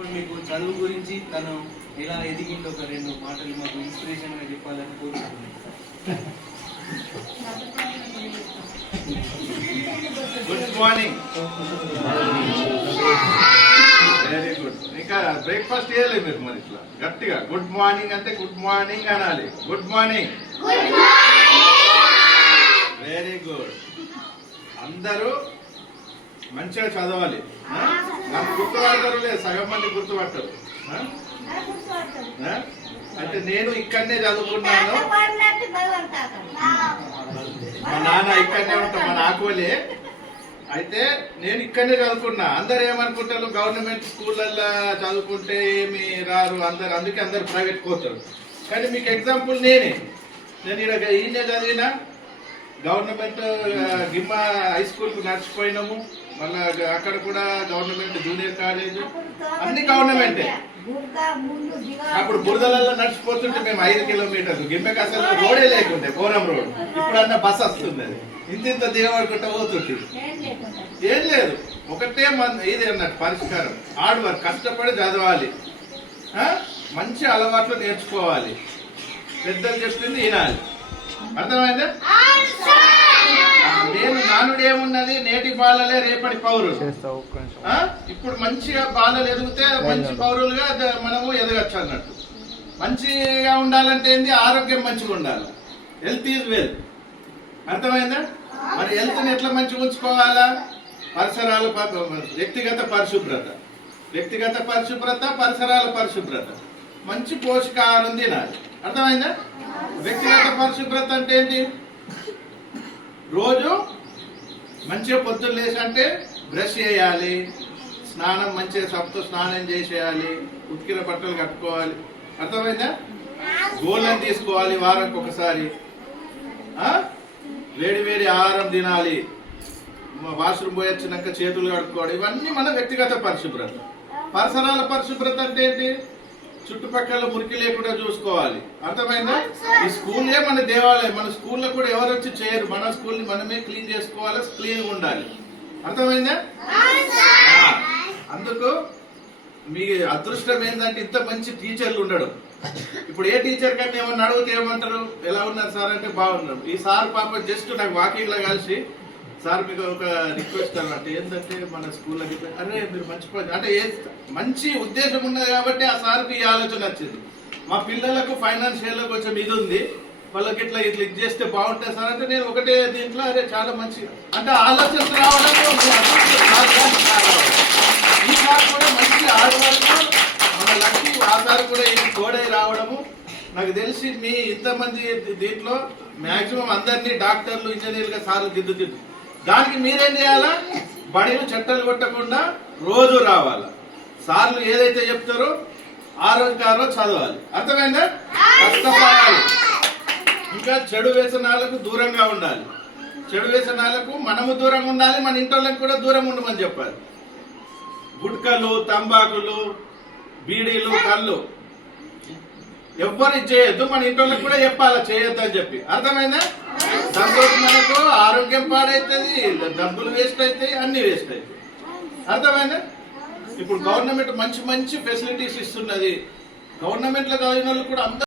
ఇప్పుడు మీకు చదువు గురించి తను ఎలా ఎదిగిందో ఒక రెండు మాటలు మాకు ఇన్స్పిరేషన్గా చెప్పాలని కోరుకుంటున్నాను. గుడ్ మార్నింగ్ వెరీ గుడ్ ఇంకా బ్రేక్ఫాస్ట్ చేయలేదు మీరు మరి ఇట్లా. గట్టిగా గుడ్ మార్నింగ్ అంటే గుడ్ మార్నింగ్ అనాలి. గుడ్ మార్నింగ్ వెరీ గుడ్ అందరూ మంచిగా చదవాలి? నన్ను గుర్తుపడతారు లేదు సగం మంది? ఆ? అంటే నేను ఇక్కడనే చదువుకున్నాను మా నాన్న ఇక్కడనే ఉంటాం మా నాకోలే అయితే నేను ఇక్కడనే చదువుకున్నా. అందరు ఏమనుకుంటారు? గవర్నమెంట్ స్కూళ్ళల్లో చదువుకుంటే ఏమి రారు అందరు. అందుకే అందరు ప్రైవేట్ పోతారు. కానీ మీకు ఎగ్జాంపుల్ నేనే. నేను ఇక్కడ ఈయనే చదివిన గవర్నమెంట్ గిమ్మ హై స్కూల్కి నడిచిపోయినాము. మళ్ళా అక్కడ కూడా గవర్నమెంట్ జూనియర్ కాలేజ్ అన్ని గవర్నమెంటే అప్పుడు బురదలలో నడిచిపోతుంటే మేము ఐదు కిలోమీటర్లు. గిమ్మెకి అసలు రోడే లేకుండే కోరం రోడ్. ఇప్పుడు అన్న బస్ వస్తుంది అది. ఇంత ఇంత దిగబడుకుంటా పోతుంటే ఏం లేదు. ఒకటే మన ఇది అన్నట్టు పరిష్కారం. హార్డ్ వర్క్ కష్టపడి చదవాలి. ఆ? మంచి అలవాట్లు నేర్చుకోవాలి. పెద్దలు చెప్తుంది వినాలి. అర్థమైందా? నేను నానుడు ఏమున్నది నేటి బాలలే రేపటి పౌరులు? ఇప్పుడు మంచిగా బాలలు ఎదిగితే మంచి పౌరులుగా మనము ఎదగచ్చు అన్నట్టు. మంచిగా ఉండాలంటే ఏంది? ఆరోగ్యం మంచిగా ఉండాలి. హెల్త్ ఈజ్ వెల్ అర్థమైందా? మరి హెల్త్ని ఎట్లా మంచిగా ఉంచుకోవాలా? పరిసరాల వ్యక్తిగత పరిశుభ్రత. వ్యక్తిగత పరిశుభ్రత పరిసరాల పరిశుభ్రత. మంచి పోషకాహారం తినాలి. అర్థమైందా? వ్యక్తిగత పరిశుభ్రత అంటే ఏంటి రోజు మంచిగా పొద్దున్న లేచంటే అంటే బ్రష్ చేయాలి స్నానం మంచిగా సబ్బుతో స్నానం చేసేయాలి ఉతికిన బట్టలు కట్టుకోవాలి. అర్థమైందా? గోళ్ళని తీసుకోవాలి వారానికి ఒకసారి. వేడి వేడి ఆహారం తినాలి. వాష్రూమ్ పోయి వచ్చినాక చేతులు కడుక్కోవడం ఇవన్నీ మన వ్యక్తిగత పరిశుభ్రత. పరిసరాల పరిశుభ్రత అంటే ఏంటి? చుట్టుపక్కల మురికి లేకుండా చూసుకోవాలి. అర్థమైందా? ఈ స్కూలే మన దేవాలయం. మన స్కూల్లో కూడా ఎవరు వచ్చి చేయరు. మన స్కూల్ని మనమే క్లీన్ చేసుకోవాలి క్లీన్ ఉండాలి. అర్థమైందా? అందుకు మీ అదృష్టం ఏంటంటే ఇంత మంచి టీచర్లు ఉండడం. ఇప్పుడు ఏ టీచర్ కన్నా ఏమన్నా అడిగితే ఏమంటారు? ఎలా ఉన్నారు సార్ అంటే బాగున్నారు. ఈ సార్ పాప జస్ట్ నాకు వాకింగ్లో కలిసి సార్ మీకు ఒక రిక్వెస్ట్ అన్నట్టు ఏంటంటే మన స్కూల్లో అరే మీరు మంచి అంటే ఏ మంచి ఉద్దేశం ఉన్నది కాబట్టి ఆ సార్కి ఈ ఆలోచన వచ్చింది. మా పిల్లలకు ఫైనాన్షియల్ కొంచెం ఇది ఉంది. వాళ్ళకి ఇట్లా ఇట్లా ఇది చేస్తే బాగుంటుంది సార్ అంటే నేను ఒకటే దీంట్లో అరే చాలా మంచి అంటే ఆలోచన రావడం ఈ సార్ కూడా మంచి ఆడవాళ్ళు మన లక్ష్మి ఆ సార్ కూడా ఇది తోడై రావడము. నాకు తెలిసి మీ ఇంతమంది దీంట్లో మాక్సిమం అందరినీ డాక్టర్లు ఇంజనీర్లుగా సార్లు దిద్దుతుంది. దానికి మీరేం చేయాలా? బడిలు చెట్టలు కొట్టకుండా రోజు రావాలా. సార్లు ఏదైతే చెప్తారో ఆ రోజు చదవాలి. అర్థమైందా? కష్టపడాలి. ఇంకా చెడు వ్యసనాలకు దూరంగా ఉండాలి. చెడు వ్యసనాలకు మనము దూరంగా ఉండాలి మన ఇంటోళ్ళకి కూడా దూరం ఉండమని చెప్పాలి. గుట్కలు తంబాకులు బీడీలు కళ్ళు ఎవ్వరు చేయొద్దు మన ఇంటోళ్ళకి కూడా చెప్పాలి చేయొద్దు అని చెప్పి. అర్థమైందా? దాంతో మనకు ఆరోగ్యం పాడైతుంది డబ్బులు వేస్ట్ అవుతాయి అన్ని వేస్ట్ అవుతాయి అర్థమైందా? ఇప్పుడు గవర్నమెంట్ మంచి మంచి ఫెసిలిటీస్ ఇస్తున్నది. గవర్నమెంట్లో చదివిన వాళ్ళు కూడా అందరూ